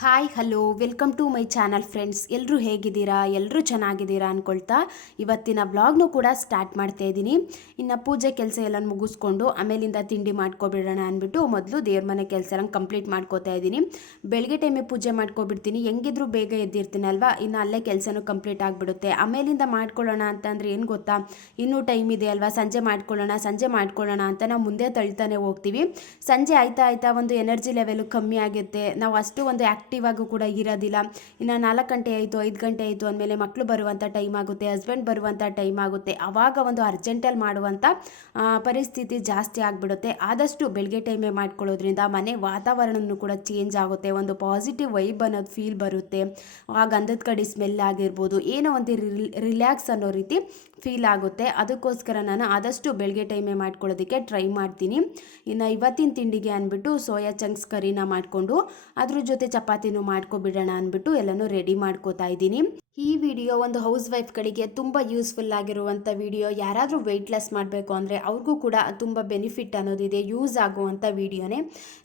Hi hello welcome to my channel friends. ಎಲ್ಲರೂ ಹೇಗಿದ್ದೀರಾ? ಎಲ್ಲರೂ ಚೆನ್ನಾಗಿದ್ದೀರಾ ಅಂದ್ಕೊಳ್ತಾ ಇವತ್ತಿನ ವ್ಲಾಗ್ನು ಕೂಡ ಸ್ಟಾರ್ಟ್ ಮಾಡ್ತಾ ಇದ್ದೀನಿ. ಇನ್ನು ಪೂಜೆ ಕೆಲಸ ಎಲ್ಲ ಮುಗಿಸ್ಕೊಂಡು ಆಮೇಲಿಂದ ತಿಂಡಿ ಮಾಡ್ಕೊಬಿಡೋಣ ಅಂದ್ಬಿಟ್ಟು ಮೊದಲು ದೇವ್ರ ಮನೆ ಕೆಲಸ ಎಲ್ಲ ಕಂಪ್ಲೀಟ್ ಮಾಡ್ಕೋತಾ ಇದ್ದೀನಿ. ಬೆಳಗ್ಗೆ ಟೈಮೇ ಪೂಜೆ ಮಾಡ್ಕೊಬಿಡ್ತೀನಿ, ಹೆಂಗಿದ್ರು ಬೇಗ ಎದ್ದಿರ್ತೀನಲ್ವಾ, ಇನ್ನು ಅಲ್ಲೇ ಕೆಲಸನೂ ಕಂಪ್ಲೀಟ್ ಆಗಿಬಿಡುತ್ತೆ. ಆಮೇಲಿಂದ ಮಾಡ್ಕೊಳ್ಳೋಣ ಅಂತಂದರೆ ಏನು ಗೊತ್ತಾ, ಇನ್ನೂ ಟೈಮ್ ಇದೆ ಅಲ್ವಾ, ಸಂಜೆ ಮಾಡ್ಕೊಳ್ಳೋಣ ಅಂತ ನಾವು ಮುಂದೆ ತಳ್ತಾನೆ ಹೋಗ್ತೀವಿ. ಸಂಜೆ ಆಯ್ತಾ ಒಂದು ಎನರ್ಜಿ ಲೆವೆಲು ಕಮ್ಮಿ ಆಗುತ್ತೆ, ನಾವು ಅಷ್ಟು ಒಂದು ಆಕ್ಟಿವ್ ಆಗೂ ಕೂಡ ಇರೋದಿಲ್ಲ. ಇನ್ನು 4 ಗಂಟೆ ಆಯಿತು 5 ಗಂಟೆ ಆಯಿತು ಅಂದಮೇಲೆ ಮಕ್ಕಳು ಬರುವಂಥ ಟೈಮ್ ಆಗುತ್ತೆ, ಹಸ್ಬೆಂಡ್ ಬರುವಂಥ ಟೈಮ್ ಆಗುತ್ತೆ. ಆವಾಗ ಒಂದು ಅರ್ಜೆಂಟಲ್ಲಿ ಮಾಡುವಂಥ ಪರಿಸ್ಥಿತಿ ಜಾಸ್ತಿ ಆಗಿಬಿಡುತ್ತೆ. ಆದಷ್ಟು ಬೆಳಗ್ಗೆ ಟೈಮೇ ಮಾಡ್ಕೊಳ್ಳೋದ್ರಿಂದ ಮನೆ ವಾತಾವರಣನೂ ಕೂಡ ಚೇಂಜ್ ಆಗುತ್ತೆ, ಒಂದು ಪಾಸಿಟಿವ್ ವೈಬ್ ಅನ್ನೋದು ಫೀಲ್ ಬರುತ್ತೆ. ಆ ಗಂಧದ ಕಡ್ಡಿ ಸ್ಮೆಲ್ ಆಗಿರ್ಬೋದು, ಏನೋ ಒಂದು ರಿಲ್ಯಾಕ್ಸ್ ಅನ್ನೋ ರೀತಿ ಫೀಲ್ ಆಗುತ್ತೆ. ಅದಕ್ಕೋಸ್ಕರ ನಾನು ಆದಷ್ಟು ಬೆಳಗ್ಗೆ ಟೈಮೇ ಮಾಡ್ಕೊಳ್ಳೋದಕ್ಕೆ ಟ್ರೈ ಮಾಡ್ತೀನಿ. ಇನ್ನು ಇವತ್ತಿನ ತಿಂಡಿಗೆ ಅಂದ್ಬಿಟ್ಟು ಸೋಯಾ ಚಂಕ್ಸ್ ಕರಿನ ಮಾಡಿಕೊಂಡು ಅದ್ರ ಜೊತೆ ಚಪಾತಿನೂ ಮಾಡ್ಕೊಬಿಡೋಣ ಅಂದ್ಬಿಟ್ಟು ಎಲ್ಲನೂ ರೆಡಿ ಮಾಡ್ಕೋತಾ ಇದ್ದೀನಿ. ಈ ವಿಡಿಯೋ ಒಂದು ಹೌಸ್ ವೈಫ್ಗಳಿಗೆ ತುಂಬ ಯೂಸ್ಫುಲ್ ಆಗಿರುವಂಥ ವಿಡಿಯೋ. ಯಾರಾದರೂ ವೆಯ್ಟ್ ಲಾಸ್ ಮಾಡಬೇಕು ಅಂದರೆ ಅವ್ರಿಗೂ ಕೂಡ ತುಂಬ ಬೆನಿಫಿಟ್ ಅನ್ನೋದಿದೆ, ಯೂಸ್ ಆಗುವಂಥ ವಿಡಿಯೋನೇ.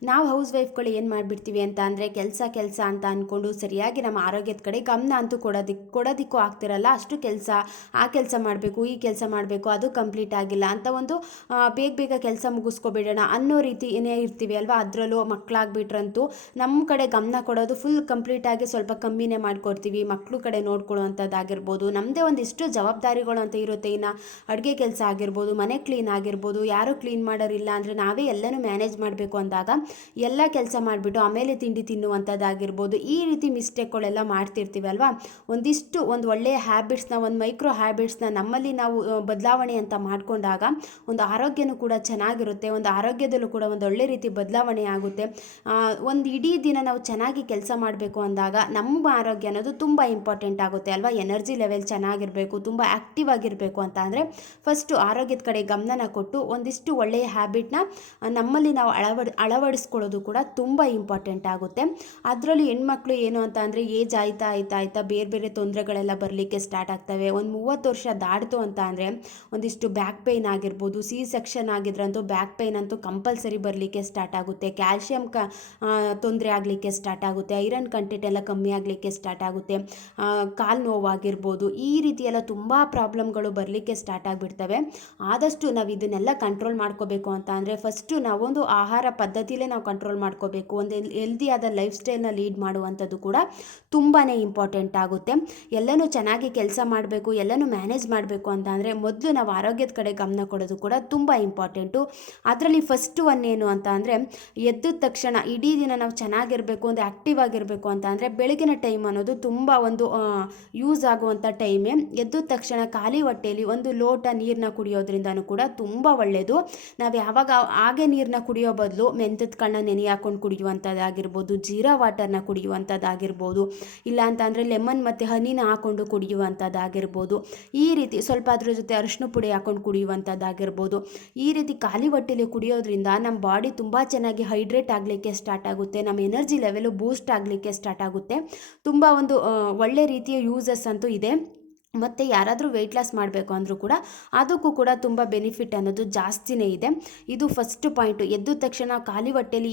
ನಾವು ಹೌಸ್ ವೈಫ್ಗಳು ಏನು ಮಾಡಿಬಿಡ್ತೀವಿ ಅಂತ ಅಂದರೆ ಕೆಲಸ ಅಂತ ಅಂದ್ಕೊಂಡು ಸರಿಯಾಗಿ ನಮ್ಮ ಆರೋಗ್ಯದ ಕಡೆ ಗಮನ ಅಂತೂ ಕೊಡೋದಕ್ಕೂ ಆಗ್ತಿರಲ್ಲ. ಅಷ್ಟು ಆ ಕೆಲಸ ಮಾಡಬೇಕು, ಈ ಕೆಲಸ ಮಾಡಬೇಕು, ಅದು ಕಂಪ್ಲೀಟ್ ಆಗಿಲ್ಲ ಅಂತ ಒಂದು ಬೇಗ ಕೆಲಸ ಮುಗಿಸ್ಕೊಬಿಡೋಣ ಅನ್ನೋ ರೀತಿ ಏನೇ ಇರ್ತೀವಿ ಅಲ್ವಾ. ಅದರಲ್ಲೂ ಮಕ್ಕಳಾಗ್ಬಿಟ್ರಂತೂ ನಮ್ಮ ಕಡೆ ಗಮನ ಕೊಡೋದು ಫುಲ್ ಕಂಪ್ಲೀಟಾಗಿ ಸ್ವಲ್ಪ ಕಮ್ಮಿನೇ ಮಾಡ್ಕೊಡ್ತೀವಿ. ಮಕ್ಕಳು ಕಡೆ ನೋಡ್ಕೊಳ್ಳುವಂಥದ್ದಾಗಿರ್ಬೋದು, ನಮ್ಮದೇ ಒಂದಿಷ್ಟು ಜವಾಬ್ದಾರಿಗಳು ಅಂತ ಇರುತ್ತೆ. ಇನ್ನು ಅಡುಗೆ ಕೆಲಸ ಆಗಿರ್ಬೋದು, ಮನೆ ಕ್ಲೀನ್ ಆಗಿರ್ಬೋದು, ಯಾರೂ ಕ್ಲೀನ್ ಮಾಡೋರಿಲ್ಲ ಅಂದರೆ ನಾವೇ ಎಲ್ಲನೂ ಮ್ಯಾನೇಜ್ ಮಾಡಬೇಕು ಅಂದಾಗ ಎಲ್ಲ ಕೆಲಸ ಮಾಡಿಬಿಟ್ಟು ಆಮೇಲೆ ತಿಂಡಿ ತಿನ್ನುವಂಥದ್ದಾಗಿರ್ಬೋದು, ಈ ರೀತಿ ಮಿಸ್ಟೇಕ್ಗಳೆಲ್ಲ ಮಾಡ್ತಿರ್ತೀವಿ ಅಲ್ವಾ. ಒಂದು ಒಳ್ಳೆಯ ಹ್ಯಾಬಿಟ್ಸ್ನ, ಒಂದು ಮೈಕ್ರೋ ಹ್ಯಾಬಿಟ್ಸ್ನ ನಮ್ಮಲ್ಲಿ ನಾವು ಬದಲಾವಣೆ ಅಂತ ಮಾಡಿಕೊಂಡಾಗ ಒಂದು ಆರೋಗ್ಯನೂ ಕೂಡ ಚೆನ್ನಾಗಿರುತ್ತೆ, ಒಂದು ಆರೋಗ್ಯದಲ್ಲೂ ಕೂಡ ಒಂದು ಒಳ್ಳೆ ರೀತಿ ಬದಲಾವಣೆ ಆಗುತ್ತೆ. ಒಂದು ಇಡೀ ದಿನ ನಾವು ಚೆನ್ನಾಗಿ ಕೆಲಸ ಮಾಡಬೇಕು ಅಂದಾಗ ನಮ್ಮ ಆರೋಗ್ಯ ಅನ್ನೋದು ತುಂಬ ಇಂಪಾರ್ಟೆಂಟ್ ಆಗುತ್ತೆ ಅಲ್ವಾ. ಎನರ್ಜಿ ಲೆವೆಲ್ ಚೆನ್ನಾಗಿರಬೇಕು, ತುಂಬ ಆ್ಯಕ್ಟಿವ್ ಆಗಿರಬೇಕು ಅಂತ ಅಂದರೆ ಫಸ್ಟು ಆರೋಗ್ಯದ ಕಡೆ ಗಮನನ ಕೊಟ್ಟು ಒಂದಿಷ್ಟು ಒಳ್ಳೆಯ ಹ್ಯಾಬಿಟ್ನ ನಮ್ಮಲ್ಲಿ ನಾವು ಅಳವಡಿಸ್ಕೊಳ್ಳೋದು ಕೂಡ ತುಂಬ ಇಂಪಾರ್ಟೆಂಟ್ ಆಗುತ್ತೆ. ಅದರಲ್ಲಿ ಹೆಣ್ಮಕ್ಳು ಏನು ಅಂತ ಅಂದರೆ ಏಜ್ ಆಯ್ತಾ ಬೇರೆ ತೊಂದರೆಗಳೆಲ್ಲ ಬರಲಿಕ್ಕೆ ಸ್ಟಾರ್ಟ್ ಆಗ್ತವೆ. ಒಂದು 30 ವರ್ಷ ದಾಟ್ತು ಅಂತ ಅಂದರೆ ಒಂದಿಷ್ಟು ಬ್ಯಾಕ್ ಪೇಯ್ನ್ ಆಗಿರ್ಬೋದು, ಸೆಕ್ಷನ್ ಆಗಿದ್ರಂತೂ ಬ್ಯಾಕ್ ಪೇಯ್ನ್ ಅಂತೂ ಕಂಪಲ್ಸರಿ ಬರಲಿಕ್ಕೆ ಸ್ಟಾರ್ಟ್ ಆಗುತ್ತೆ. ಕ್ಯಾಲ್ಶಿಯಂ ತೊಂದರೆ ಆಗಲಿಕ್ಕೆ ಸ್ಟಾರ್ಟ್ ಆಗುತ್ತೆ, ಐರನ್ ಕಂಟೆಂಟ್ ಎಲ್ಲ ಕಮ್ಮಿ ಆಗಲಿಕ್ಕೆ ಸ್ಟಾರ್ಟ್ ಆಗುತ್ತೆ, ಕಾಲು ನೋವಾಗಿರ್ಬೋದು, ಈ ರೀತಿಯೆಲ್ಲ ತುಂಬ ಪ್ರಾಬ್ಲಮ್ಗಳು ಬರಲಿಕ್ಕೆ ಸ್ಟಾರ್ಟ್ ಆಗಿಬಿಡ್ತವೆ. ಆದಷ್ಟು ನಾವು ಇದನ್ನೆಲ್ಲ ಕಂಟ್ರೋಲ್ ಮಾಡ್ಕೋಬೇಕು ಅಂತ ಅಂದರೆ ಫಸ್ಟು ನಾವೊಂದು ಆಹಾರ ಪದ್ಧತಿಲೇ ನಾವು ಕಂಟ್ರೋಲ್ ಮಾಡ್ಕೋಬೇಕು. ಒಂದು ಹೆಲ್ದಿಯಾದ ಲೈಫ್ ಸ್ಟೈಲ್ನ ಲೀಡ್ ಮಾಡುವಂಥದ್ದು ಕೂಡ ತುಂಬಾ ಇಂಪಾರ್ಟೆಂಟ್ ಆಗುತ್ತೆ. ಎಲ್ಲನೂ ಚೆನ್ನಾಗಿ ಕೆಲಸ ಮಾಡಬೇಕು, ಎಲ್ಲನೂ ಮ್ಯಾನೇಜ್ ಮಾಡಬೇಕು ಅಂತ ಅಂದರೆ ಮೊದಲು ನಾವು ಆರೋಗ್ಯದ ಕಡೆ ಗಮನ ಕೊಡೋದು ಕೂಡ ತುಂಬ ಇಂಪಾರ್ಟೆಂಟು. ಅದರಲ್ಲಿ ಫಸ್ಟು ಏನು ಅಂತ ಅಂದರೆ ಎದ್ದ ತಕ್ಷಣ ಇಡೀ ದಿನ ನಾವು ಚೆನ್ನಾಗಿರಬೇಕು, ಒಂದು ಆ್ಯಕ್ಟಿವ್ ಆಗಿರಬೇಕು ಅಂತ ಅಂದರೆ ಬೆಳಗಿನ ಟೈಮ್ ಅನ್ನೋದು ತುಂಬ ಒಂದು ಯೂಸ್ ಆಗುವಂಥ ಟೈಮೇ. ಎದ್ದ ತಕ್ಷಣ ಖಾಲಿ ಹೊಟ್ಟೆಯಲ್ಲಿ ಒಂದು ಲೋಟ ನೀರನ್ನ ಕುಡಿಯೋದ್ರಿಂದನೂ ಕೂಡ ತುಂಬ ಒಳ್ಳೆಯದು. ನಾವು ಯಾವಾಗ ಹಾಗೆ ನೀರನ್ನ ಕುಡಿಯೋ ಬದಲು ಮೆಂತದ ಕಾಳನ್ನ ನೆನೆ ಹಾಕೊಂಡು ಕುಡಿಯುವಂಥದ್ದಾಗಿರ್ಬೋದು, ಜೀರಾ ವಾಟರ್ನ ಕುಡಿಯುವಂಥದ್ದಾಗಿರ್ಬೋದು, ಇಲ್ಲ ಅಂತ ಅಂದರೆ ಲೆಮನ್ ಮತ್ತು ಹನಿನ ಹಾಕ್ಕೊಂಡು ಕುಡಿಯುವಂಥದ್ದಾಗಿರ್ಬೋದು, ಈ ರೀತಿ ಸ್ವಲ್ಪ ಅದ್ರ ಜೊತೆ ಅರಿಶಿನ ಪುಡಿ ಹಾಕ್ಕೊಂಡು ಕುಡಿಯುವಂಥದ್ದಾಗಿರ್ಬೋದು, ಈ ರೀತಿ ಖಾಲಿ ಹೊಟ್ಟೆಯಲ್ಲಿ ಕುಡಿಯೋದ್ರಿಂದ ನಮ್ಮ ಬಾಡಿ ತುಂಬ ಚೆನ್ನಾಗಿ ಹೈಡ್ರೇಟ್ ಆಗಲಿಕ್ಕೆ ಸ್ಟಾರ್ಟ್ ಆಗುತ್ತೆ, ನಮ್ಮ ಎನರ್ಜಿ ಲೆವೆಲು ಬೂಸ್ಟ್ ಆಗಲಿಕ್ಕೆ ಸ್ಟಾರ್ಟ್ ಆಗುತ್ತೆ. ತುಂಬ ಒಂದು ಒಳ್ಳೆ ರೀತಿಯ ಯೂಸಸ್ ಅಂತೂ ಇದೆ. ಮತ್ತು ಯಾರಾದರೂ ವೆಯ್ಟ್ ಲಾಸ್ ಮಾಡಬೇಕು ಅಂದರೂ ಕೂಡ ಅದಕ್ಕೂ ಕೂಡ ತುಂಬ ಬೆನಿಫಿಟ್ ಅನ್ನೋದು ಜಾಸ್ತಿನೇ ಇದೆ. ಇದು ಫಸ್ಟ್ ಪಾಯಿಂಟು. ಎದ್ದ ತಕ್ಷಣ ಖಾಲಿ ಹೊಟ್ಟೆಯಲ್ಲಿ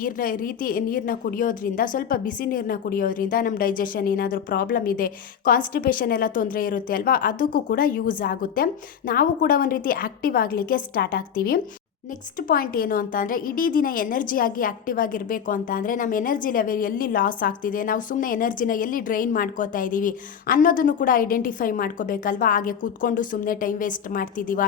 ನೀರನ್ನ ಕುಡಿಯೋದ್ರಿಂದ, ಸ್ವಲ್ಪ ಬಿಸಿ ನೀರನ್ನ ಕುಡಿಯೋದ್ರಿಂದ ನಮ್ಮ ಡೈಜೆಷನ್ ಏನಾದರೂ ಪ್ರಾಬ್ಲಮ್ ಇದೆ, ಕಾನ್ಸ್ಟಿಪೇಷನ್ ಎಲ್ಲ ತೊಂದರೆ ಇರುತ್ತೆ ಅಲ್ವಾ, ಅದಕ್ಕೂ ಕೂಡ ಯೂಸ್ ಆಗುತ್ತೆ. ನಾವು ಕೂಡ ಒಂದು ರೀತಿ ಆ್ಯಕ್ಟಿವ್ ಆಗಲಿಕ್ಕೆ ಸ್ಟಾರ್ಟ್ ಆಗ್ತೀವಿ. ನೆಕ್ಸ್ಟ್ ಪಾಯಿಂಟ್ ಏನು ಅಂತ ಅಂದರೆ ಇಡೀ ದಿನ ಎನರ್ಜಿಯಾಗಿ ಆ್ಯಕ್ಟಿವ್ ಆಗಿರಬೇಕು ಅಂತ ಅಂದರೆ ನಮ್ಮ ಎನರ್ಜಿ ಲೆವೆಲ್ ಎಲ್ಲಿ ಲಾಸ್ ಆಗ್ತಿದೆ, ನಾವು ಸುಮ್ಮನೆ ಎನರ್ಜಿನ ಎಲ್ಲಿ ಡ್ರೈನ್ ಮಾಡ್ಕೋತಾ ಇದ್ದೀವಿ ಅನ್ನೋದನ್ನು ಕೂಡ ಐಡೆಂಟಿಫೈ ಮಾಡ್ಕೋಬೇಕಲ್ವಾ. ಹಾಗೆ ಕೂತ್ಕೊಂಡು ಸುಮ್ಮನೆ ಟೈಮ್ ವೇಸ್ಟ್ ಮಾಡ್ತಿದ್ದೀವ,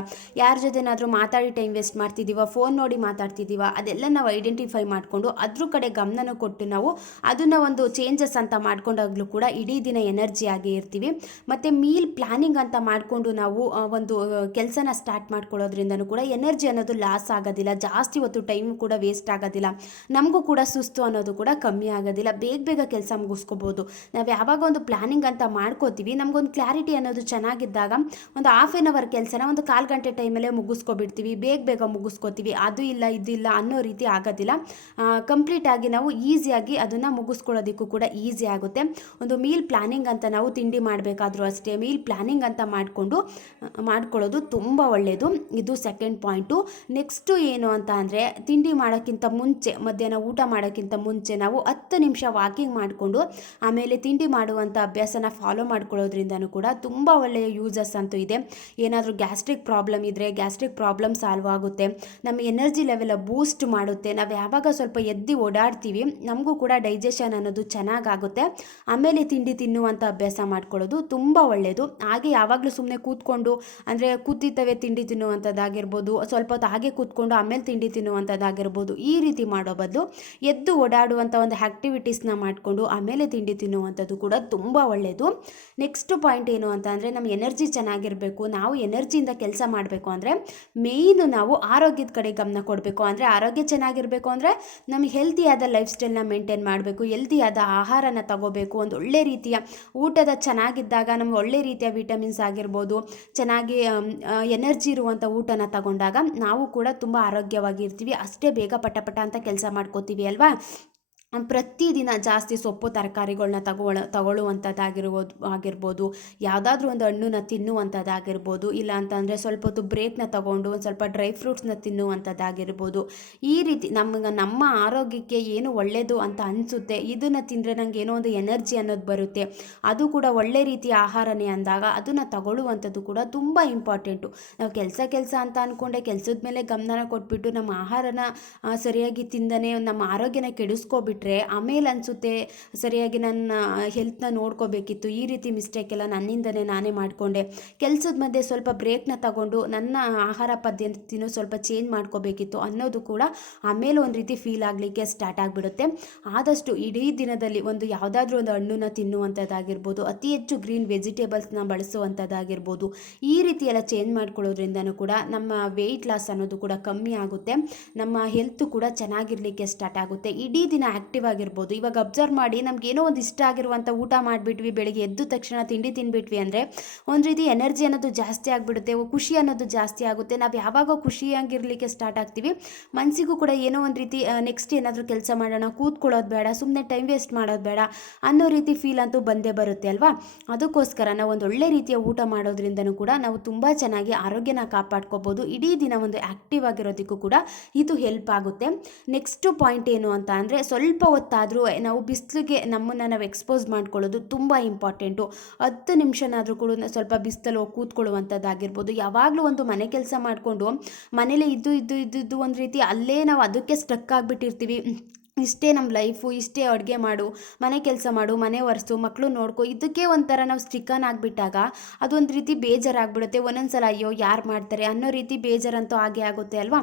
ಯಾರ ಜೊತೆನಾದರೂ ಮಾತಾಡಿ ಟೈಮ್ ವೇಸ್ಟ್ ಮಾಡ್ತಿದ್ದೀವ, ಫೋನ್ ನೋಡಿ ಮಾತಾಡ್ತಿದ್ದೀವ, ಅದೆಲ್ಲ ನಾವು ಐಡೆಂಟಿಫೈ ಮಾಡಿಕೊಂಡು ಅದ್ರ ಕಡೆ ಗಮನನೂ ಕೊಟ್ಟು ನಾವು ಅದನ್ನು ಒಂದು ಚೇಂಜಸ್ ಅಂತ ಮಾಡ್ಕೊಂಡಾಗಲೂ ಕೂಡ ಇಡೀ ದಿನ ಎನರ್ಜಿಯಾಗಿ ಇರ್ತೀವಿ. ಮತ್ತು ಮೀಲ್ ಪ್ಲ್ಯಾನಿಂಗ್ ಅಂತ ಮಾಡಿಕೊಂಡು ನಾವು ಒಂದು ಕೆಲಸನ ಸ್ಟಾರ್ಟ್ ಮಾಡ್ಕೊಳ್ಳೋದ್ರಿಂದನೂ ಕೂಡ ಎನರ್ಜಿ ಅನ್ನೋದು ಲಾಸ್ ಆಗೋದಿಲ್ಲ, ಜಾಸ್ತಿ ಹೊತ್ತು ಟೈಮ್ ಕೂಡ ವೇಸ್ಟ್ ಆಗೋದಿಲ್ಲ, ನಮಗೂ ಕೂಡ ಸುಸ್ತು ಅನ್ನೋದು ಕೂಡ ಕಮ್ಮಿ ಆಗೋದಿಲ್ಲ, ಬೇಗ ಕೆಲಸ ಮುಗಿಸ್ಕೋಬೋದು. ನಾವು ಯಾವಾಗ ಒಂದು ಪ್ಲ್ಯಾನಿಂಗ್ ಅಂತ ಮಾಡ್ಕೋತೀವಿ, ನಮಗೊಂದು ಕ್ಲಾರಿಟಿ ಅನ್ನೋದು ಚೆನ್ನಾಗಿದ್ದಾಗ ಒಂದು ಹಾಫ್ ಆನ್ ಅವರ್ ಕೆಲಸನ ಒಂದು 1/4 ಗಂಟೆ ಟೈಮಲ್ಲೇ ಮುಗಿಸ್ಕೊಬಿಡ್ತೀವಿ, ಬೇಗ ಮುಗಿಸ್ಕೋತೀವಿ. ಅದು ಇಲ್ಲ ಇದಿಲ್ಲ ಅನ್ನೋ ರೀತಿ ಆಗೋದಿಲ್ಲ, ಕಂಪ್ಲೀಟಾಗಿ ನಾವು ಈಸಿಯಾಗಿ ಅದನ್ನು ಮುಗಿಸ್ಕೊಳ್ಳೋದಕ್ಕೂ ಕೂಡ ಈಸಿ ಆಗುತ್ತೆ. ಒಂದು ಮೀಲ್ ಪ್ಲ್ಯಾನಿಂಗ್ ಅಂತ ನಾವು ತಿಂಡಿ ಮಾಡಬೇಕಾದ್ರೂ ಅಷ್ಟೇ ಮೀಲ್ ಪ್ಲ್ಯಾನಿಂಗ್ ಅಂತ ಮಾಡ್ಕೊಳ್ಳೋದು ತುಂಬ ಒಳ್ಳೆಯದು. ಇದು ಸೆಕೆಂಡ್ ಪಾಯಿಂಟು. ನೆಕ್ಸ್ಟ್ ನೆಕ್ಸ್ಟು ಏನು ಅಂತ ಅಂದರೆ ತಿಂಡಿ ಮಾಡೋಕ್ಕಿಂತ ಮುಂಚೆ ಮಧ್ಯಾಹ್ನ ಊಟ ಮಾಡೋಕ್ಕಿಂತ ಮುಂಚೆ ನಾವು 10 ನಿಮಿಷ ವಾಕಿಂಗ್ ಮಾಡಿಕೊಂಡು ಆಮೇಲೆ ತಿಂಡಿ ಮಾಡುವಂಥ ಅಭ್ಯಾಸನ ಫಾಲೋ ಮಾಡ್ಕೊಳ್ಳೋದ್ರಿಂದನೂ ಕೂಡ ತುಂಬ ಒಳ್ಳೆಯ ಯೂಸಸ್ ಅಂತೂ ಇದೆ. ಏನಾದರೂ ಗ್ಯಾಸ್ಟ್ರಿಕ್ ಪ್ರಾಬ್ಲಮ್ ಇದ್ದರೆ ಗ್ಯಾಸ್ಟ್ರಿಕ್ ಪ್ರಾಬ್ಲಮ್ ಸಾಲ್ವ್ ಆಗುತ್ತೆ, ನಮ್ಮ ಎನರ್ಜಿ ಲೆವೆಲ ಬೂಸ್ಟ್ ಮಾಡುತ್ತೆ. ನಾವು ಯಾವಾಗ ಸ್ವಲ್ಪ ಎದ್ದು ಓಡಾಡ್ತೀವಿ ನಮಗೂ ಕೂಡ ಡೈಜೆಷನ್ ಅನ್ನೋದು ಚೆನ್ನಾಗಾಗುತ್ತೆ. ಆಮೇಲೆ ತಿಂಡಿ ತಿನ್ನುವಂಥ ಅಭ್ಯಾಸ ಮಾಡ್ಕೊಳ್ಳೋದು ತುಂಬ ಒಳ್ಳೆಯದು. ಹಾಗೆ ಯಾವಾಗಲೂ ಸುಮ್ಮನೆ ಕೂತ್ಕೊಂಡು ಅಂದರೆ ಕೂತಿತ್ತವೆ ತಿಂಡಿ ತಿನ್ನುವಂಥದ್ದಾಗಿರ್ಬೋದು, ಸ್ವಲ್ಪ ಹೊತ್ತು ಹಾಗೆ ಕೂತ್ಕೊಂಡು ಆಮೇಲೆ ತಿಂಡಿ ತಿನ್ನುವಂಥದ್ದಾಗಿರ್ಬೋದು, ಈ ರೀತಿ ಮಾಡೋ ಬದಲು ಎದ್ದು ಓಡಾಡುವಂಥ ಒಂದು ಆ್ಯಕ್ಟಿವಿಟೀಸ್ನ ಮಾಡಿಕೊಂಡು ಆಮೇಲೆ ತಿಂಡಿ ತಿನ್ನುವಂಥದ್ದು ಕೂಡ ತುಂಬ ಒಳ್ಳೆಯದು. ನೆಕ್ಸ್ಟ್ ಪಾಯಿಂಟ್ ಏನು ಅಂತ ಅಂದರೆ ನಮ್ಮ ಎನರ್ಜಿ ಚೆನ್ನಾಗಿರಬೇಕು, ನಾವು ಎನರ್ಜಿಯಿಂದ ಕೆಲಸ ಮಾಡಬೇಕು ಅಂದರೆ ಮೇಯ್ನು ನಾವು ಆರೋಗ್ಯದ ಕಡೆ ಗಮನ ಕೊಡಬೇಕು. ಅಂದರೆ ಆರೋಗ್ಯ ಚೆನ್ನಾಗಿರಬೇಕು ಅಂದರೆ ನಮಗೆ ಹೆಲ್ತಿಯಾದ ಲೈಫ್ ಸ್ಟೈಲ್ನ ಮೇಂಟೈನ್ ಮಾಡಬೇಕು, ಹೆಲ್ತಿಯಾದ ಆಹಾರನ ತಗೋಬೇಕು. ಒಂದು ಒಳ್ಳೆ ರೀತಿಯ ಊಟದ ಚೆನ್ನಾಗಿದ್ದಾಗ ನಮ್ಗೆ ಒಳ್ಳೆ ರೀತಿಯ ವಿಟಮಿನ್ಸ್ ಆಗಿರ್ಬೋದು, ಚೆನ್ನಾಗಿ ಎನರ್ಜಿ ಇರುವಂಥ ಊಟನ ತಗೊಂಡಾಗ ನಾವು ಕೂಡ ತುಂಬ ಆರೋಗ್ಯವಾಗಿರ್ತೀವಿ. ಅಷ್ಟೇ ಬೇಗ ಪಟ ಅಂತ ಕೆಲಸ ಮಾಡ್ಕೋತೀವಿ ಅಲ್ವಾ. ಪ್ರತಿದಿನ ಜಾಸ್ತಿ ಸೊಪ್ಪು ತರಕಾರಿಗಳನ್ನ ಆಗಿರ್ಬೋದು, ಯಾವುದಾದ್ರೂ ಒಂದು ಹಣ್ಣನ್ನ ತಿನ್ನುವಂಥದ್ದಾಗಿರ್ಬೋದು, ಇಲ್ಲ ಅಂತಂದರೆ ಸ್ವಲ್ಪ ಹೊತ್ತು ಬ್ರೇಕ್ನ ತಗೊಂಡು ಒಂದು ಸ್ವಲ್ಪ ಡ್ರೈ ಫ್ರೂಟ್ಸ್ನ ತಿನ್ನುವಂಥದ್ದಾಗಿರ್ಬೋದು. ಈ ರೀತಿ ನಮ್ಮ ಆರೋಗ್ಯಕ್ಕೆ ಏನು ಒಳ್ಳೆಯದು ಅಂತ ಅನಿಸುತ್ತೆ, ಇದನ್ನು ತಿಂದರೆ ನನಗೆ ಏನೋ ಒಂದು ಎನರ್ಜಿ ಅನ್ನೋದು ಬರುತ್ತೆ, ಅದು ಕೂಡ ಒಳ್ಳೆ ರೀತಿಯ ಆಹಾರನೇ ಅಂದಾಗ ಅದನ್ನು ತಗೊಳ್ಳುವಂಥದ್ದು ಕೂಡ ತುಂಬ ಇಂಪಾರ್ಟೆಂಟು. ನಾವು ಕೆಲಸ ಅಂತ ಅಂದ್ಕೊಂಡೆ ಕೆಲಸದ ಮೇಲೆ ಗಮನ ಕೊಟ್ಬಿಟ್ಟು ನಮ್ಮ ಆಹಾರನ ಸರಿಯಾಗಿ ತಿಂದನೇ ನಮ್ಮ ಆರೋಗ್ಯನ ಕೆಡಿಸ್ಕೊಬಿಟ್ಟು ಆಮೇಲೆ ಅನಿಸುತ್ತೆ ಸರಿಯಾಗಿ ನನ್ನ ಹೆಲ್ತ್ನ ನೋಡ್ಕೋಬೇಕಿತ್ತು, ಈ ರೀತಿ ಮಿಸ್ಟೇಕ್ ಎಲ್ಲ ನನ್ನಿಂದನೇ ನಾನೇ ಮಾಡಿಕೊಂಡೆ, ಕೆಲಸದ ಮಧ್ಯೆ ಸ್ವಲ್ಪ ಬ್ರೇಕ್ನ ತಗೊಂಡು ನನ್ನ ಆಹಾರ ಪದ್ಧತಿನೂ ಸ್ವಲ್ಪ ಚೇಂಜ್ ಮಾಡ್ಕೋಬೇಕಿತ್ತು ಅನ್ನೋದು ಕೂಡ ಆಮೇಲೆ ಒಂದು ರೀತಿ ಫೀಲ್ ಆಗಲಿಕ್ಕೆ ಸ್ಟಾರ್ಟ್ ಆಗಿಬಿಡುತ್ತೆ. ಆದಷ್ಟು ಇಡೀ ದಿನದಲ್ಲಿ ಒಂದು ಯಾವುದಾದ್ರೂ ಒಂದು ಹಣ್ಣನ್ನ ತಿನ್ನುವಂಥದ್ದಾಗಿರ್ಬೋದು, ಅತಿ ಹೆಚ್ಚು ಗ್ರೀನ್ ವೆಜಿಟೇಬಲ್ಸ್ನ ಬಳಸುವಂಥದ್ದಾಗಿರ್ಬೋದು, ಈ ರೀತಿ ಎಲ್ಲ ಚೇಂಜ್ ಮಾಡ್ಕೊಳ್ಳೋದ್ರಿಂದನೂ ಕೂಡ ನಮ್ಮ ವೆಯ್ಟ್ ಲಾಸ್ ಅನ್ನೋದು ಕೂಡ ಕಮ್ಮಿ ಆಗುತ್ತೆ, ನಮ್ಮ ಹೆಲ್ತ್ ಕೂಡ ಚೆನ್ನಾಗಿರಲಿಕ್ಕೆ ಸ್ಟಾರ್ಟ್ ಆಗುತ್ತೆ, ಇಡೀ ದಿನ ಆ್ಯಕ್ಟಿವ್ ಆಗಿರ್ಬೋದು. ಇವಾಗ ಅಬ್ಸರ್ವ್ ಮಾಡಿ ನಮಗೇನೋ ಒಂದು ಇಷ್ಟ ಆಗಿರುವಂಥ ಊಟ ಮಾಡಿಬಿಟ್ವಿ, ಬೆಳಿಗ್ಗೆ ಎದ್ದು ತಕ್ಷಣ ತಿಂಡಿ ತಿನ್ಬಿಟ್ವಿ ಅಂದರೆ ಒಂದು ರೀತಿ ಎನರ್ಜಿ ಅನ್ನೋದು ಜಾಸ್ತಿ ಆಗಿಬಿಡುತ್ತೆ, ಖುಷಿ ಅನ್ನೋದು ಜಾಸ್ತಿ ಆಗುತ್ತೆ. ನಾವು ಯಾವಾಗ ಖುಷಿಯಾಗಿರಲಿಕ್ಕೆ ಸ್ಟಾರ್ಟ್ ಆಗ್ತೀವಿ ಮನಸ್ಸಿಗೂ ಕೂಡ ಏನೋ ಒಂದು ರೀತಿ ನೆಕ್ಸ್ಟ್ ಏನಾದರೂ ಕೆಲಸ ಮಾಡೋಣ, ಕೂತ್ಕೊಳ್ಳೋದು ಬೇಡ, ಸುಮ್ಮನೆ ಟೈಮ್ ವೇಸ್ಟ್ ಮಾಡೋದು ಬೇಡ ಅನ್ನೋ ರೀತಿ ಫೀಲ್ ಅಂತೂ ಬಂದೇ ಬರುತ್ತೆ ಅಲ್ವಾ. ಅದಕ್ಕೋಸ್ಕರ ನಾವು ಒಂದು ಒಳ್ಳೆ ರೀತಿಯ ಊಟ ಮಾಡೋದ್ರಿಂದನೂ ಕೂಡ ನಾವು ತುಂಬ ಚೆನ್ನಾಗಿ ಆರೋಗ್ಯನ ಕಾಪಾಡ್ಕೋಬೋದು, ಇಡೀ ದಿನ ಒಂದು ಆ್ಯಕ್ಟಿವ್ ಆಗಿರೋದಕ್ಕೂ ಕೂಡ ಇದು ಹೆಲ್ಪ್ ಆಗುತ್ತೆ. ನೆಕ್ಸ್ಟ್ ಪಾಯಿಂಟ್ ಏನು ಅಂತ ಅಂದರೆ ಸ್ವಲ್ಪ ಹೊತ್ತಾದರೂ ನಾವು ಬಿಸಿಲಿಗೆ ನಮ್ಮನ್ನು ನಾವು ಎಕ್ಸ್ಪೋಸ್ ಮಾಡ್ಕೊಳ್ಳೋದು ತುಂಬ ಇಂಪಾರ್ಟೆಂಟು. 10 ನಿಮಿಷನಾದರೂ ಕೂಡ ಸ್ವಲ್ಪ ಬಿಸಿಲಲ್ಲಿ ಹೋಗಿ ಕೂತ್ಕೊಳ್ಳುವಂಥದ್ದಾಗಿರ್ಬೋದು. ಯಾವಾಗಲೂ ಒಂದು ಮನೆ ಕೆಲಸ ಮಾಡಿಕೊಂಡು ಮನೇಲಿ ಇದ್ದು ಒಂದು ರೀತಿ ಅಲ್ಲೇ ನಾವು ಅದಕ್ಕೆ ಸ್ಟಕ್ ಆಗಿಬಿಟ್ಟಿರ್ತೀವಿ. ಇಷ್ಟೇ ನಮ್ಮ ಲೈಫು, ಇಷ್ಟೇ ಅಡುಗೆ ಮಾಡು, ಮನೆ ಕೆಲಸ ಮಾಡು, ಮನೆ ಒರೆಸು, ಮಕ್ಕಳು ನೋಡ್ಕೊ, ಇದಕ್ಕೆ ಒಂಥರ ನಾವು ಸ್ಟಿಕ್ಕನ್ ಆಗಿಬಿಟ್ಟಾಗ ಅದೊಂದು ರೀತಿ ಬೇಜಾರಾಗ್ಬಿಡುತ್ತೆ. ಒಂದೊಂದು ಸಲ ಅಯ್ಯೋ ಯಾರು ಮಾಡ್ತಾರೆ ಅನ್ನೋ ರೀತಿ ಬೇಜಾರಂತೂ ಆಗೇ ಆಗುತ್ತೆ ಅಲ್ವಾ.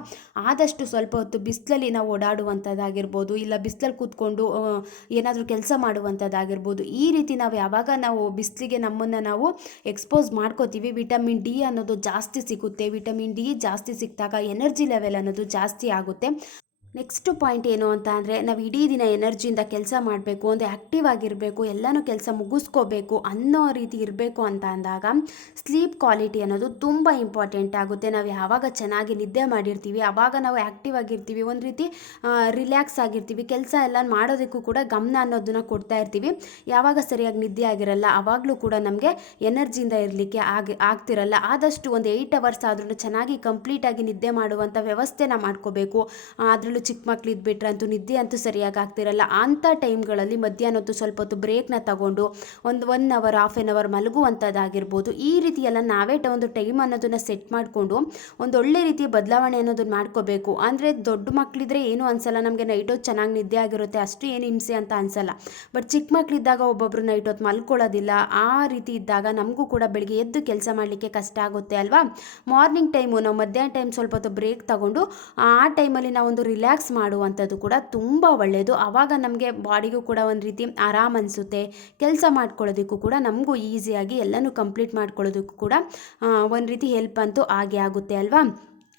ಆದಷ್ಟು ಸ್ವಲ್ಪ ಹೊತ್ತು ಬಿಸಿಲಲ್ಲಿ ನಾವು ಓಡಾಡುವಂಥದ್ದಾಗಿರ್ಬೋದು, ಇಲ್ಲ ಬಿಸಿಲಲ್ಲಿ ಕೂತ್ಕೊಂಡು ಏನಾದರೂ ಕೆಲಸ ಮಾಡುವಂಥದ್ದಾಗಿರ್ಬೋದು, ಈ ರೀತಿ ನಾವು ಬಿಸಿಲಿಗೆ ನಮ್ಮನ್ನು ನಾವು ಎಕ್ಸ್ಪೋಸ್ ಮಾಡ್ಕೋತೀವಿ, ವಿಟಮಿನ್ ಡಿ ಅನ್ನೋದು ಜಾಸ್ತಿ ಸಿಗುತ್ತೆ. ವಿಟಮಿನ್ ಡಿ ಜಾಸ್ತಿ ಸಿಕ್ಕಿದಾಗ ಎನರ್ಜಿ ಲೆವೆಲ್ ಅನ್ನೋದು ಜಾಸ್ತಿ ಆಗುತ್ತೆ. ನೆಕ್ಸ್ಟ್ ಪಾಯಿಂಟ್ ಏನು ಅಂತ ಅಂದರೆ ನಾವು ಇಡೀ ದಿನ ಎನರ್ಜಿಯಿಂದ ಕೆಲಸ ಮಾಡಬೇಕು, ಒಂದು ಆ್ಯಕ್ಟಿವ್ ಆಗಿರಬೇಕು, ಎಲ್ಲನೂ ಕೆಲಸ ಮುಗಿಸ್ಕೋಬೇಕು ಅನ್ನೋ ರೀತಿ ಇರಬೇಕು ಅಂತ ಅಂದಾಗ ಸ್ಲೀಪ್ ಕ್ವಾಲಿಟಿ ಅನ್ನೋದು ತುಂಬ ಇಂಪಾರ್ಟೆಂಟ್ ಆಗುತ್ತೆ. ನಾವು ಯಾವಾಗ ಚೆನ್ನಾಗಿ ನಿದ್ದೆ ಮಾಡಿರ್ತೀವಿ ಆವಾಗ ನಾವು ಆ್ಯಕ್ಟಿವ್ ಆಗಿರ್ತೀವಿ, ಒಂದು ರೀತಿ ರಿಲ್ಯಾಕ್ಸ್ ಆಗಿರ್ತೀವಿ, ಕೆಲಸ ಎಲ್ಲ ಮಾಡೋದಕ್ಕೂ ಕೂಡ ಗಮನ ಅನ್ನೋದನ್ನು ಕೊಡ್ತಾ ಇರ್ತೀವಿ. ಯಾವಾಗ ಸರಿಯಾಗಿ ನಿದ್ದೆ ಆಗಿರಲ್ಲ ಆವಾಗಲೂ ಕೂಡ ನಮಗೆ ಎನರ್ಜಿಯಿಂದ ಇರಲಿಕ್ಕೆ ಆಗ್ತಿರಲ್ಲ. ಆದಷ್ಟು ಒಂದು 8 ಅವರ್ಸ್ ಆದ್ರೂ ಚೆನ್ನಾಗಿ ಕಂಪ್ಲೀಟಾಗಿ ನಿದ್ದೆ ಮಾಡುವಂಥ ವ್ಯವಸ್ಥೆನ ಮಾಡ್ಕೋಬೇಕು. ಅದರಲ್ಲೂ ಚಿಕ್ಕ ಮಕ್ಳು ಇದ್ಬಿಟ್ರೆ ಅಂತೂ ನಿದ್ದೆ ಅಂತೂ ಸರಿಯಾಗಿ ಆಗ್ತಿರಲ್ಲ. ಅಂಥ ಟೈಮ್ಗಳಲ್ಲಿ ಮಧ್ಯಾಹ್ನ ಹೊತ್ತು ಸ್ವಲ್ಪ ಹೊತ್ತು ಬ್ರೇಕ್ನ ತಗೊಂಡು ಒಂದು 1 ಅವರ್ ಹಾಫ್ ಆನ್ ಅವರ್ ಮಲಗುವಂಥದ್ದಾಗಿರ್ಬೋದು. ಈ ರೀತಿ ಎಲ್ಲ ನಾವೇ ಒಂದು ಟೈಮ್ ಅನ್ನೋದನ್ನು ಸೆಟ್ ಮಾಡಿಕೊಂಡು ಒಂದೊಳ್ಳೆ ರೀತಿಯ ಬದಲಾವಣೆ ಅನ್ನೋದನ್ನು ಮಾಡ್ಕೋಬೇಕು. ಅಂದರೆ ದೊಡ್ಡ ಮಕ್ಕಳಿದ್ರೆ ಏನೂ ಅನಿಸಲ್ಲ, ನಮಗೆ ನೈಟ್ ಹೊತ್ತು ಚೆನ್ನಾಗಿ ನಿದ್ದೆ ಆಗಿರುತ್ತೆ, ಅಷ್ಟು ಏನು ಹಿಂಸೆ ಅಂತ ಅನಿಸಲ್ಲ. ಬಟ್ ಚಿಕ್ಕ ಮಕ್ಕಳಿದ್ದಾಗ ಒಬ್ಬೊಬ್ಬರು ನೈಟ್ ಹೊತ್ತು ಮಲ್ಕೊಳ್ಳೋದಿಲ್ಲ, ಆ ರೀತಿ ಇದ್ದಾಗ ನಮಗೂ ಕೂಡ ಬೆಳಿಗ್ಗೆ ಎದ್ದು ಕೆಲಸ ಮಾಡಲಿಕ್ಕೆ ಕಷ್ಟ ಆಗುತ್ತೆ ಅಲ್ವಾ. ಮಾರ್ನಿಂಗ್ ಟೈಮು ನಾವು ಮಧ್ಯಾಹ್ನ ಟೈಮ್ ಸ್ವಲ್ಪ ಹೊತ್ತು ಬ್ರೇಕ್ ತಗೊಂಡು ಆ ಟೈಮಲ್ಲಿ ನಾವೊಂದು ರಿಲ್ಯಾಕ್ಸ್ ಮಾಡುವಂಥದ್ದು ಕೂಡ ತುಂಬ ಒಳ್ಳೆಯದು. ಆವಾಗ ನಮಗೆ ಬಾಡಿಗೂ ಕೂಡ ಒಂದು ರೀತಿ ಆರಾಮ್ ಅನಿಸುತ್ತೆ, ಕೆಲಸ ಮಾಡ್ಕೊಳ್ಳೋದಕ್ಕೂ ಕೂಡ ನಮಗೂ ಈಸಿಯಾಗಿ ಎಲ್ಲನೂ ಕಂಪ್ಲೀಟ್ ಮಾಡ್ಕೊಳ್ಳೋದಕ್ಕೂ ಕೂಡ ಒಂದು ರೀತಿ ಹೆಲ್ಪ್ ಅಂತೂ ಆಗೇ ಆಗುತ್ತೆ ಅಲ್ವಾ.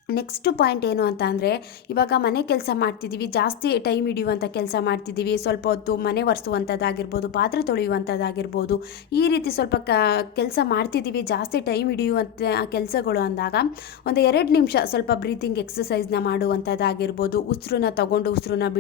ನೆಕ್ಸ್ಟ್ ಪಾಯಿಂಟ್ ಏನು ಅಂತ ಅಂದರೆ ಇವಾಗ ಮನೆ ಕೆಲಸ ಮಾಡ್ತಿದ್ದೀವಿ, ಜಾಸ್ತಿ ಟೈಮ್ ಹಿಡಿಯುವಂಥ ಕೆಲಸ ಮಾಡ್ತಿದ್ದೀವಿ, ಸ್ವಲ್ಪ ಹೊತ್ತು ಮನೆ ಒರೆಸುವಂಥದ್ದಾಗಿರ್ಬೋದು, ಪಾತ್ರೆ ತೊಳೆಯುವಂಥದ್ದಾಗಿರ್ಬೋದು, ಈ ರೀತಿ ಸ್ವಲ್ಪ ಕೆಲಸ ಮಾಡ್ತಿದ್ದೀವಿ, ಜಾಸ್ತಿ ಟೈಮ್ ಹಿಡಿಯುವಂಥ ಕೆಲಸಗಳು ಅಂದಾಗ ಒಂದು 2 ನಿಮಿಷ ಸ್ವಲ್ಪ ಬ್ರೀತಿಂಗ್ ಎಕ್ಸಸೈಸ್ನ ಮಾಡುವಂಥದ್ದಾಗಿರ್ಬೋದು, ಉಸಿರನ್ನ ತಗೊಂಡು ಉಸಿರನ್ನ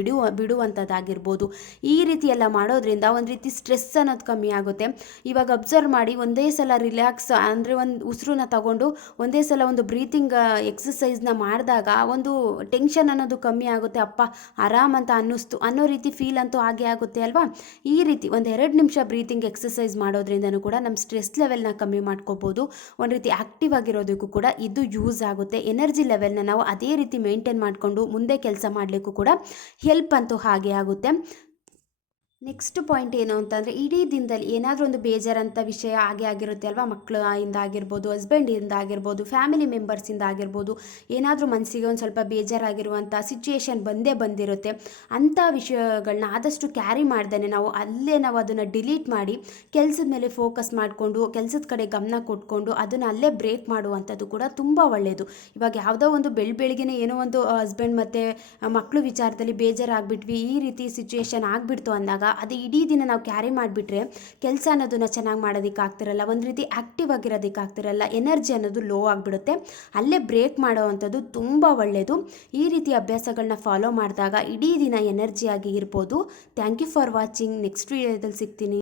ಬಿಡುವಂಥದ್ದಾಗಿರ್ಬೋದು, ಈ ರೀತಿ ಎಲ್ಲ ಮಾಡೋದ್ರಿಂದ ಒಂದು ರೀತಿ ಸ್ಟ್ರೆಸ್ ಅನ್ನೋದು ಕಮ್ಮಿ ಆಗುತ್ತೆ. ಇವಾಗ ಅಬ್ಸರ್ವ್ ಮಾಡಿ ಒಂದೇ ಸಲ ರಿಲ್ಯಾಕ್ಸ್ ಅಂದರೆ ಒಂದು ಉಸಿರನ್ನ ತಗೊಂಡು ಒಂದೇ ಸಲ ಒಂದು ಬ್ರೀತಿಂಗ್ ಎಕ್ಸಸೈಸ್ ಎಕ್ಸಸೈಸ್ನ ಮಾಡಿದಾಗ ಒಂದು ಟೆನ್ಷನ್ ಅನ್ನೋದು ಕಮ್ಮಿ ಆಗುತ್ತೆ. ಅಪ್ಪ ಆರಾಮ್ ಅಂತ ಅನ್ನಿಸ್ತು ಅನ್ನೋ ರೀತಿ ಫೀಲ್ ಅಂತೂ ಹಾಗೆ ಆಗುತ್ತೆ ಅಲ್ವಾ. ಈ ರೀತಿ ಒಂದು 2 ನಿಮಿಷ ಬ್ರೀತಿಂಗ್ ಎಕ್ಸಸೈಸ್ ಮಾಡೋದ್ರಿಂದನೂ ಕೂಡ ನಮ್ಮ ಸ್ಟ್ರೆಸ್ ಲೆವೆಲ್ನ ಕಮ್ಮಿ ಮಾಡ್ಕೋಬೋದು. ಒಂದು ರೀತಿ ಆ್ಯಕ್ಟಿವ್ ಆಗಿರೋದಕ್ಕೂ ಕೂಡ ಇದು ಯೂಸ್ ಆಗುತ್ತೆ. ಎನರ್ಜಿ ಲೆವೆಲ್ನ ನಾವು ಅದೇ ರೀತಿ ಮೇಂಟೈನ್ ಮಾಡಿಕೊಂಡು ಮುಂದೆ ಕೆಲಸ ಮಾಡಲಿಕ್ಕೂ ಕೂಡ ಹೆಲ್ಪ್ ಅಂತೂ ಹಾಗೆ ಆಗುತ್ತೆ. ನೆಕ್ಸ್ಟ್ ಪಾಯಿಂಟ್ ಏನು ಅಂತಂದರೆ, ಇಡೀ ದಿನದಲ್ಲಿ ಏನಾದರೂ ಒಂದು ಬೇಜಾರಂಥ ವಿಷಯ ಹಾಗೆ ಆಗಿರುತ್ತೆ ಅಲ್ವಾ. ಮಕ್ಕಳಿಂದ ಆಗಿರ್ಬೋದು, ಹಸ್ಬೆಂಡಿಂದ ಆಗಿರ್ಬೋದು, ಫ್ಯಾಮಿಲಿ ಮೆಂಬರ್ಸಿಂದ ಆಗಿರ್ಬೋದು, ಏನಾದರೂ ಮನಸ್ಸಿಗೆ ಒಂದು ಸ್ವಲ್ಪ ಬೇಜಾರಾಗಿರುವಂಥ ಸಿಚುಯೇಷನ್ ಬಂದೇ ಬಂದಿರುತ್ತೆ. ಅಂಥ ವಿಷಯಗಳನ್ನ ಆದಷ್ಟು ಕ್ಯಾರಿ ಮಾಡ್ದೇ ನಾವು ಅದನ್ನು ಡಿಲೀಟ್ ಮಾಡಿ ಕೆಲಸದ ಮೇಲೆ ಫೋಕಸ್ ಮಾಡಿಕೊಂಡು ಕೆಲಸದ ಕಡೆ ಗಮನ ಕೊಟ್ಕೊಂಡು ಅದನ್ನು ಅಲ್ಲೇ ಬ್ರೇಕ್ ಮಾಡುವಂಥದ್ದು ಕೂಡ ತುಂಬ ಒಳ್ಳೆಯದು. ಇವಾಗ ಯಾವುದೋ ಒಂದು ಬೆಳಗ್ಗೆನೇ ಏನೋ ಒಂದು ಹಸ್ಬೆಂಡ್ ಮತ್ತು ಮಕ್ಕಳು ವಿಚಾರದಲ್ಲಿ ಬೇಜಾರಾಗ್ಬಿಟ್ವಿ, ಈ ರೀತಿ ಸಿಚುಯೇಷನ್ ಆಗಿಬಿಡ್ತು ಅಂದಾಗ ಅದು ಇಡೀ ದಿನ ನಾವು ಕ್ಯಾರಿ ಮಾಡಿಬಿಟ್ರೆ ಕೆಲಸ ಅನ್ನೋದನ್ನು ಚೆನ್ನಾಗಿ ಮಾಡೋದಕ್ಕಾಗ್ತಿರಲ್ಲ, ಒಂದು ರೀತಿ ಆ್ಯಕ್ಟಿವ್ ಆಗಿರೋದಕ್ಕಾಗ್ತಿರಲ್ಲ, ಎನರ್ಜಿ ಅನ್ನೋದು ಲೋ ಆಗಿಬಿಡುತ್ತೆ. ಅಲ್ಲೇ ಬ್ರೇಕ್ ಮಾಡೋವಂಥದ್ದು ತುಂಬ ಒಳ್ಳೆಯದು. ಈ ರೀತಿ ಅಭ್ಯಾಸಗಳನ್ನ ಫಾಲೋ ಮಾಡಿದಾಗ ಇಡೀ ದಿನ ಎನರ್ಜಿಯಾಗಿ ಇರ್ಬೋದು. Thank you for watching. Next ವಿಡಿಯೋದಲ್ಲಿ ಸಿಗ್ತೀನಿ.